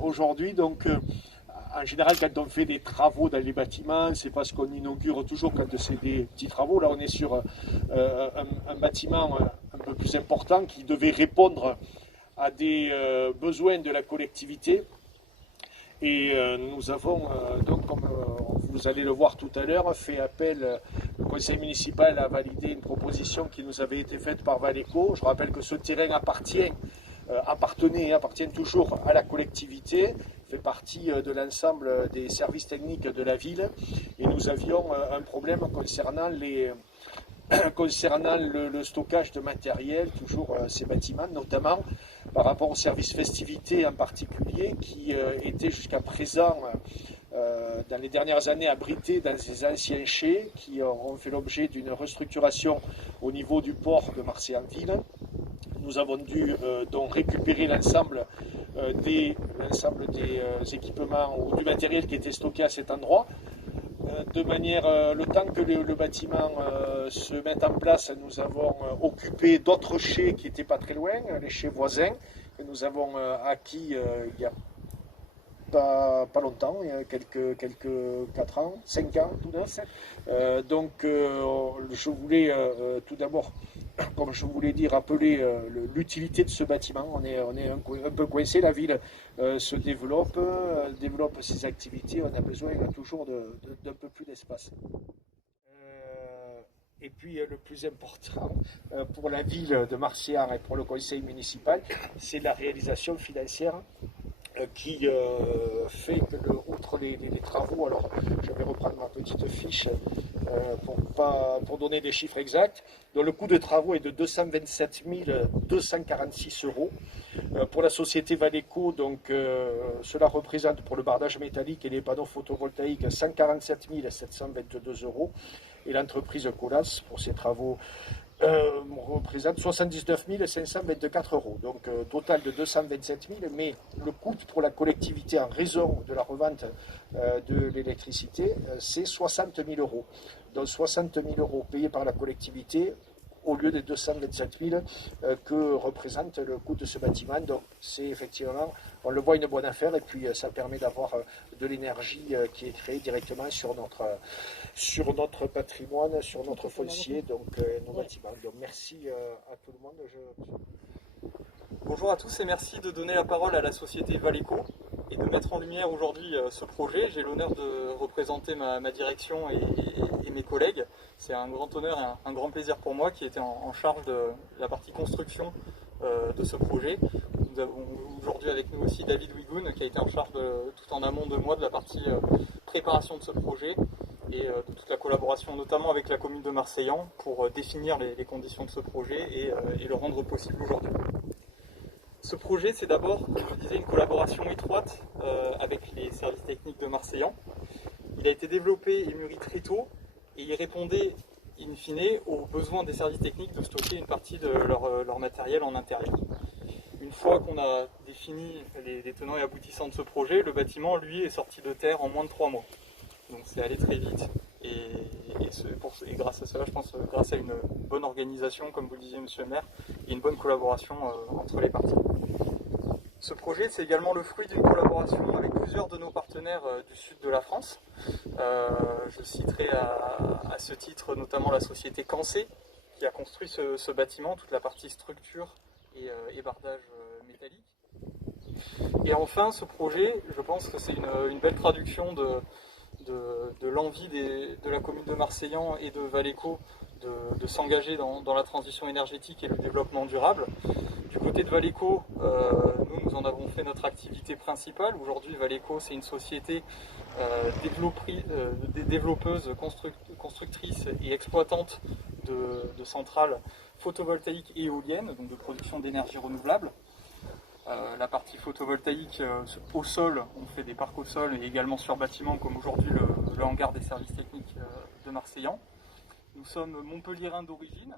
Aujourd'hui, donc, en général, quand on fait des travaux dans les bâtiments, c'est parce qu'on inaugure toujours quand c'est des petits travaux. Là, on est sur un bâtiment un peu plus important qui devait répondre à des besoins de la collectivité. Et nous avons, donc, comme vous allez le voir tout à l'heure, fait appel. Le conseil municipal a validé une proposition qui nous avait été faite par Valeco. Je rappelle que ce terrain appartenait et appartient toujours à la collectivité, fait partie de l'ensemble des services techniques de la ville. Et nous avions un problème concernant le stockage de matériel, toujours ces bâtiments, notamment par rapport aux services festivités en particulier, qui étaient jusqu'à présent, dans les dernières années, abrités dans ces anciens chais, qui ont fait l'objet d'une restructuration au niveau du port de Marseille-en-Ville. Nous avons dû donc récupérer l'ensemble des équipements ou du matériel qui était stocké à cet endroit. De manière, le temps que le bâtiment se mette en place, nous avons occupé d'autres chais qui n'étaient pas très loin, les chais voisins, que nous avons acquis il y a pas longtemps, il y a quelques 4 ans, 5 ans, tout neuf. Donc je voulais tout d'abord, comme je vous l'ai dit, rappeler l'utilité de ce bâtiment. On est un peu coincé, la ville se développe ses activités, on a besoin toujours d'un peu plus d'espace. Et puis le plus important pour la ville de Marseillan et pour le conseil municipal, c'est la réalisation financière qui fait que, outre les travaux, alors je vais reprendre ma petite fiche pour donner des chiffres exacts, dont le coût de travaux est de 227 246 euros. Pour la société Valeco, donc, cela représente pour le bardage métallique et les panneaux photovoltaïques 147 722 euros. Et l'entreprise Colas, pour ses travaux, représente 79 524 euros. Donc total de 227 000, mais le coût pour la collectivité en raison de la revente de l'électricité, c'est 60 000 euros. Donc 60 000 euros payés par la collectivité au lieu des 227 000 que représente le coût de ce bâtiment. Donc c'est effectivement, on le voit, une bonne affaire, et puis ça permet d'avoir de l'énergie qui est créée directement sur notre patrimoine, sur notre foncier, donc nos bâtiments. Donc merci à tout le monde. Bonjour à tous et merci de donner la parole à la société Valeco et de mettre en lumière aujourd'hui ce projet. J'ai l'honneur de représenter ma direction et mes collègues. C'est un grand honneur et un grand plaisir pour moi qui était en charge de la partie construction de ce projet. Nous avons aujourd'hui avec nous aussi David Wigoun qui a été en charge tout en amont de moi de la partie préparation de ce projet et de toute la collaboration notamment avec la commune de Marseillan pour définir les conditions de ce projet et le rendre possible aujourd'hui. Ce projet, c'est d'abord, comme je disais, une collaboration étroite avec les services techniques de Marseillan. Il a été développé et mûri très tôt et il répondait in fine aux besoins des services techniques de stocker une partie de leur matériel en intérieur. Une fois qu'on a défini les tenants et aboutissants de ce projet, le bâtiment, lui, est sorti de terre en moins de 3 mois. Donc c'est allé très vite et grâce à cela, je pense, grâce à une bonne organisation, comme vous le disiez monsieur le maire, et une bonne collaboration entre les parties. Ce projet, c'est également le fruit d'une collaboration avec plusieurs de nos partenaires du sud de la France. Je citerai à ce titre notamment la société Cancé, qui a construit ce bâtiment, toute la partie structure et bardage métallique. Et enfin, ce projet, je pense que c'est une belle traduction de l'envie de la commune de Marseillan et de Valeco de s'engager dans la transition énergétique et le développement durable. Du côté de Valeco, nous en avons fait notre activité principale. Aujourd'hui, Valeco, c'est une société développeuse, constructrice et exploitante de centrales photovoltaïques et éoliennes, donc de production d'énergie renouvelable. La partie photovoltaïque au sol, on fait des parcs au sol et également sur bâtiment, comme aujourd'hui le hangar des services techniques de Marseillan. Nous sommes montpelliérains d'origine.